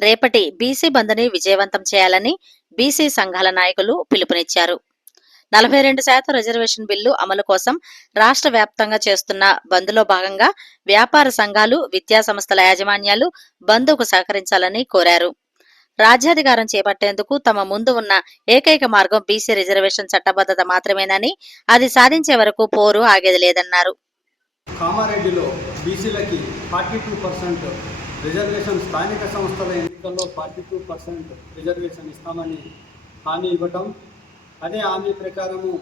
రేపటి బీసీ బంద్ని విజయవంతం చేయాలని బీసీ సంఘాల నాయకులు పిలుపునిచ్చారు. నలభై రెండు శాతం రిజర్వేషన్ బిల్లు అమలు కోసం రాష్ట్ర వ్యాప్తంగా చేస్తున్న బంద్లో భాగంగా వ్యాపార సంఘాలు విద్యా సంస్థల యాజమాన్యాలు బంద్కు సహకరించాలని కోరారు. రాజ్యాధికారం చేపట్టేందుకు తమ ముందు ఉన్న ఏకైక మార్గం బీసీ రిజర్వేషన్ చట్టబద్ధత మాత్రమేనని అది సాధించే వరకు పోరు ఆగేది లేదన్నారు. కామారెడ్డిలో బీసీలకి ఫార్టీ టూ పర్సెంట్ రిజర్వేషన్ స్థానిక సంస్థల ఎన్నికల్లో ఫార్టీ టూ పర్సెంట్ రిజర్వేషన్ ఇస్తామని హామీ ఇవ్వటం. అదే హామీ ప్రకారము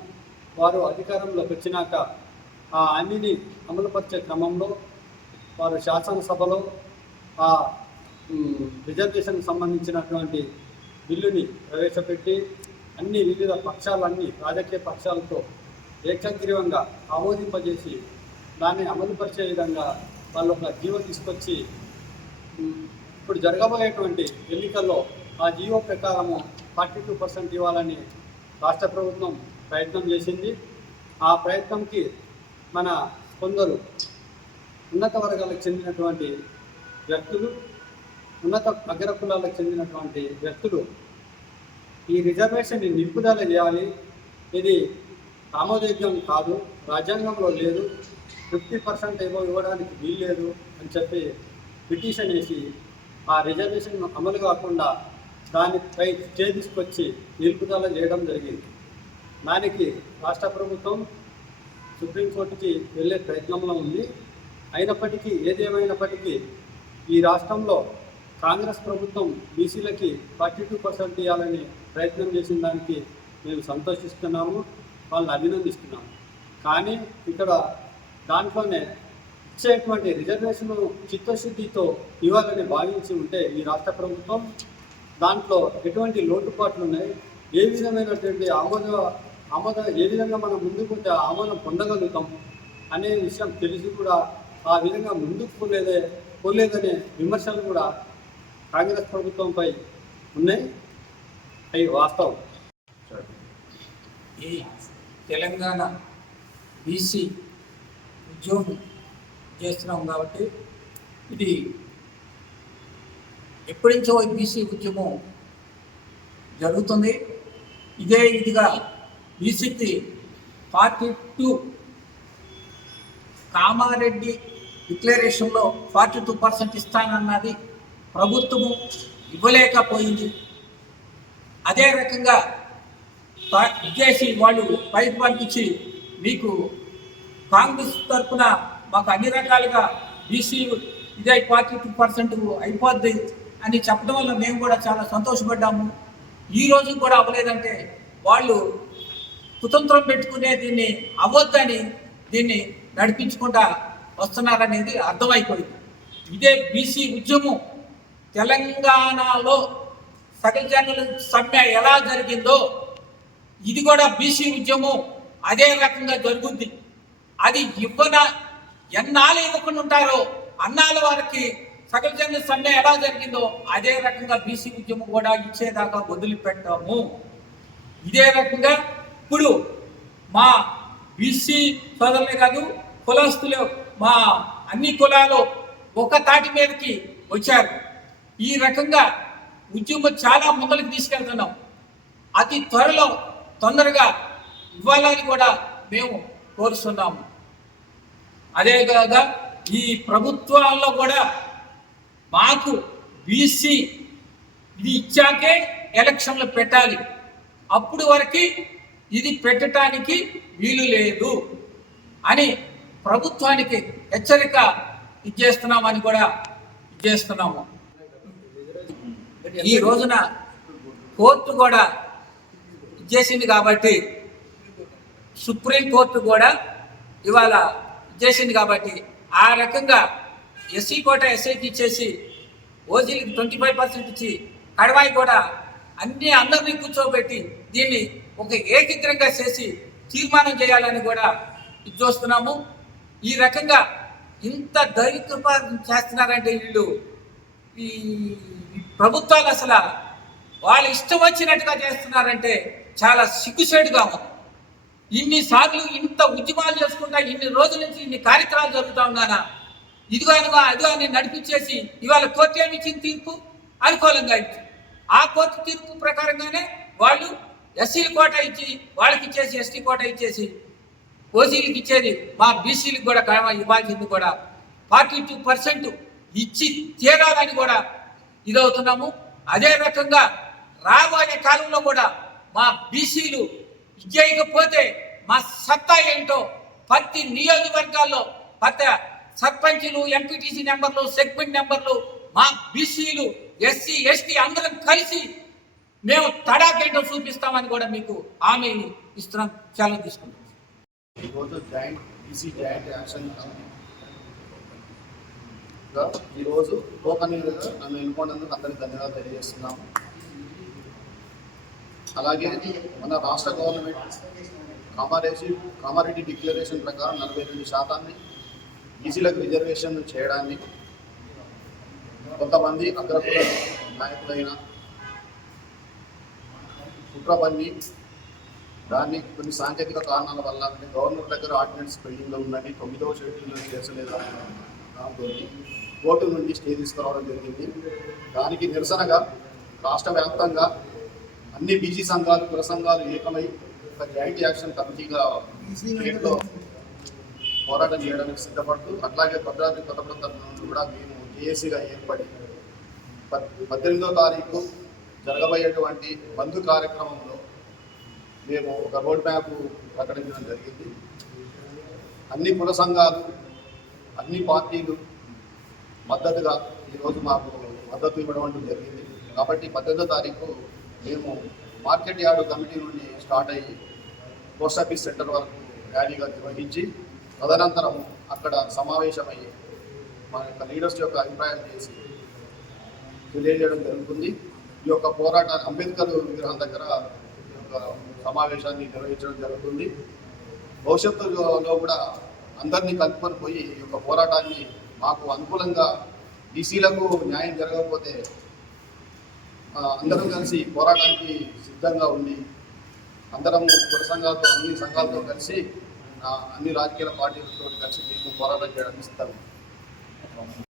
వారు అధికారంలోకి వచ్చినాక ఆ హామీని అమలుపరిచే క్రమంలో వారు శాసనసభలో ఆ మ్, రిజర్వేషన్కి సంబంధించినటువంటి బిల్లుని ప్రవేశపెట్టి అన్ని వివిధ పక్షాలన్నీ రాజకీయ పక్షాలతో ఏకగ్రీవంగా ఆమోదింపజేసి దాన్ని అమలుపరిచే విధంగా వాళ్ళు ఒక జీవ తీసుకొచ్చి ఇప్పుడు జరగబోయేటువంటి ఎన్నికల్లో ఆ జీవో ప్రకారము ఫార్టీ టూ పర్సెంట్ ఇవ్వాలని రాష్ట్ర ప్రభుత్వం ప్రయత్నం చేసింది. ఆ ప్రయత్నంకి మన కొందరు ఉన్నత వర్గాలకు చెందినటువంటి వ్యక్తులు ఉన్నత అగ్ర కులాలకు చెందినటువంటి వ్యక్తులు ఈ రిజర్వేషన్ని నిలుపుదల చేయాలి. ఇది ఆమోదయోగ్యం కాదు రాజ్యాంగంలో లేదు ఫిఫ్టీ పర్సెంట్ ఏమో ఇవ్వడానికి వీల్లేదు అని చెప్పి పిటిషన్ వేసి ఆ రిజర్వేషన్ అమలు కాకుండా దానిపై స్టే తీసుకొచ్చి నిలుపుదల చేయడం జరిగింది. దానికి రాష్ట్ర ప్రభుత్వం సుప్రీంకోర్టుకి వెళ్ళే ప్రయత్నంలో ఉంది. అయినప్పటికీ ఏదేమైనప్పటికీ ఈ రాష్ట్రంలో కాంగ్రెస్ ప్రభుత్వం బీసీలకి ఫార్టీ టూ పర్సెంట్ ఇవ్వాలని ప్రయత్నం చేసిన దానికి మేము సంతోషిస్తున్నాము వాళ్ళని అభినందిస్తున్నాము. కానీ ఇక్కడ దాంట్లోనే ఇచ్చేటువంటి రిజర్వేషన్ చిత్తశుద్ధితో ఇవ్వాలని భావించి ఉంటే ఈ రాష్ట్ర ప్రభుత్వం దాంట్లో ఎటువంటి లోటుపాట్లు ఉన్నాయి? ఏ విధమైనటువంటి ఆమోద ఆమోద ఏ విధంగా మనం ముందుకు పోతే ఆమోదం పొందగలుగుతాం అనే విషయం తెలిసి కూడా ఆ విధంగా ముందుకు పోలేదే పోలేదనే విమర్శలు కూడా కాంగ్రెస్ ప్రభుత్వంపై ఉన్నాయి. అవి వాస్తవం. ఈ తెలంగాణ బీసీ ఉద్యోగం చేస్తున్నాం కాబట్టి ఇది ఎప్పటి నుంచో బీసీ ఉద్యమం జరుగుతుంది. ఇదే ఇదిగా బీసీకి ఫార్టీ టూ కామారెడ్డి డిక్లరేషన్లో ఫార్టీ టూ పర్సెంట్ ఇస్తానన్నది ప్రభుత్వము ఇవ్వలేకపోయింది. అదే రకంగా ప- ఇచ్చేసి వాళ్ళు పైకి పంపించి మీకు కాంగ్రెస్ తరఫున మాకు అన్ని రకాలుగా బీసీ ఇదే ఫార్టీ టూ పర్సెంట్ అయిపోద్ది అని చెప్పడం వల్ల మేము కూడా చాలా సంతోషపడ్డాము. ఈ రోజు కూడా అవ్వలేదంటే వాళ్ళు కుతంత్రం పెట్టుకునే దీన్ని అవ్వద్దని దీన్ని నడిపించుకుంటా వస్తున్నారనేది అర్థమైపోయింది. ఇదే బీసీ ఉద్యమం తెలంగాణలో సకల జనుల సమ్మె ఎలా జరిగిందో ఇది కూడా బీసీ ఉద్యమం అదే రకంగా జరుగుద్ది. అది ఇవ్వన ఎన్నాళ్ళు ఇవ్వకుండా ఉంటారో అన్నాళ్ళ వారికి సకల జన సమ్మె ఎలా జరిగిందో అదే రకంగా బీసీ ఉద్యమం కూడా ఇచ్చేదాకా వదిలిపెట్టాము. ఇదే రకంగా ఇప్పుడు మా బీసీ సోదరులే కాదు కులస్తులు మా అన్ని కులాలు ఒక తాటి మీదకి వచ్చారు. ఈ రకంగా ఉద్యమం చాలా ముందరికి తీసుకెళ్తున్నాం. అతి త్వరలో తొందరగా ఇవ్వాలని కూడా మేము కోరుస్తున్నాము. అదే కాక ఈ ప్రభుత్వాల్లో కూడా మాకు బీసీ ఇది ఇచ్చాకే ఎలక్షన్లు పెట్టాలి. అప్పుడు వరకు ఇది పెట్టడానికి వీలు లేదు అని ప్రభుత్వానికి హెచ్చరిక ఇచ్చేస్తున్నామని కూడా ఇచ్చేస్తున్నాము. ఈ రోజున కోర్టు కూడా ఇచ్చేసింది కాబట్టి సుప్రీం కోర్టు కూడా ఇవాళ చేసింది కాబట్టి ఆ రకంగా ఎస్సీ కోట ఎస్ఐకి ఇచ్చేసి ఓజీలకి ట్వంటీ ఫైవ్ పర్సెంట్ ఇచ్చి కడవాయి కూడా అన్ని అందరినీ కూర్చోబెట్టి దీన్ని ఒక ఏకగ్రంగా చేసి తీర్మానం చేయాలని కూడా చూస్తున్నాము. ఈ రకంగా ఇంత దరిద్రపాలన చేస్తున్నారంటే వీళ్ళు ఈ ఈ ప్రభుత్వాలు అసలు వాళ్ళు ఇష్టం వచ్చినట్టుగా చేస్తున్నారంటే చాలా సిగ్గుసేటుగా ఉంది. ఇన్నిసార్లు ఇంత ఉద్యమాలు చేసుకుంటా ఇన్ని రోజుల నుంచి ఇన్ని కార్యక్రమాలు జరుగుతూ ఉన్నానా? ఇదిగో అనుగా అదిగో అని నడిపించేసి ఇవాళ కోర్టు ఏమి ఇచ్చింది తీర్పు? అనుకూలంగా ఇచ్చింది. ఆ కోర్టు తీర్పు ప్రకారంగానే వాళ్ళు ఎస్సీ కోట ఇచ్చి వాళ్ళకి ఇచ్చేసి ఎస్టీ కోట ఇచ్చేసి ఓసీలకు ఇచ్చేది మా బీసీలకు కూడా ఇవ్వాల్సింది కూడా. ఫార్టీ టూ పర్సెంట్ ఇచ్చి తీరాలని కూడా ఇదవుతున్నాము. అదే రకంగా రాబోయే కాలంలో కూడా మా బీసీలు ఇచ్చేయకపోతే మా సత్తా ఏంటో ప్రతి నియోజకవర్గాల్లో ప్రతి సర్పంచ్లు ఎంపీటీసీ నెంబర్లు సెగ్మెంట్ నెంబర్లు మా బీసీలు ఎస్సీ ఎస్టీ అందరం కలిసి మేము తడాకేంటో చూపిస్తామని కూడా మీకు హామీ ఇస్తున్నాం సెలవు తీసుకుంటాం ఈరోజు జాయింట్ బీసీ జాయింట్ యాక్షన్ ఈరోజు టోకన్ నన్ను ఎన్నుకున్నందుకు అందరికీ ధన్యవాదాలు తెలియజేస్తున్నాము. అలాగే మన రాష్ట్ర గవర్నమెంట్ కామారెడ్డి కామారెడ్డి డిక్లరేషన్ ప్రకారం నలభై రెండు శాతాన్ని ఈసీలకు రిజర్వేషన్ చేయడాన్ని కొంతమంది అగ్రకుల నాయకులైన కుట్రపన్ని దాన్ని కొన్ని సాంకేతిక కారణాల వల్ల అంటే గవర్నర్ దగ్గర ఆర్డినెన్స్ పెండింగ్లో ఉందని తొమ్మిదవ షెడ్యూల్లో చేర్చలేదు దాంతో కోర్టు నుండి స్టే తీసుకురావడం జరిగింది. దానికి నిరసనగా రాష్ట్ర వ్యాప్తంగా అన్ని బీసీ సంఘాలు కుల సంఘాలు ఏకమై ఒక జాయింట్ యాక్షన్ కమిటీగా స్టేట్లో పోరాటం చేయడానికి సిద్ధపడుతూ అట్లాగే భద్రాద్రి కొత్తగూడెం నుండి కూడా మేము జేఏసీగా ఏర్పడి పద్- పద్దెనిమిదో తారీఖు జరగబోయేటువంటి బంధు కార్యక్రమంలో మేము ఒక రోడ్ మ్యాప్ ప్రకటించడం జరిగింది. అన్ని కుల సంఘాలు అన్ని పార్టీలు మద్దతుగా ఈరోజు మాకు మద్దతు ఇవ్వడం జరిగింది. కాబట్టి పద్దెనిమిదో తారీఖు మేము మార్కెట్ యార్డు కమిటీ నుండి స్టార్ట్ అయ్యి పోస్ట్ ఆఫీస్ సెంటర్ వరకు ర్యాలీగా నిర్వహించి తదనంతరం అక్కడ సమావేశమయ్యి మా యొక్క లీడర్స్ యొక్క అభిప్రాయం చేసి తెలియజేయడం జరుగుతుంది. ఈ యొక్క పోరాటాన్ని అంబేద్కర్ విగ్రహం దగ్గర ఈ యొక్క సమావేశాన్ని నిర్వహించడం జరుగుతుంది. భవిష్యత్తులో కూడా అందరినీ కలుపుకొని పోయి ఈ యొక్క పోరాటాన్ని మాకు అనుకూలంగా బీసీలకు న్యాయం జరగకపోతే అందరం కలిసి పోరాటానికి సిద్ధంగా ఉండి అందరం కుల సంఘాలతో అన్ని సంఘాలతో కలిసి అన్ని రాజకీయ పార్టీలతో కలిసి మేము పోరాటం చేయడానికి సిద్ధంగా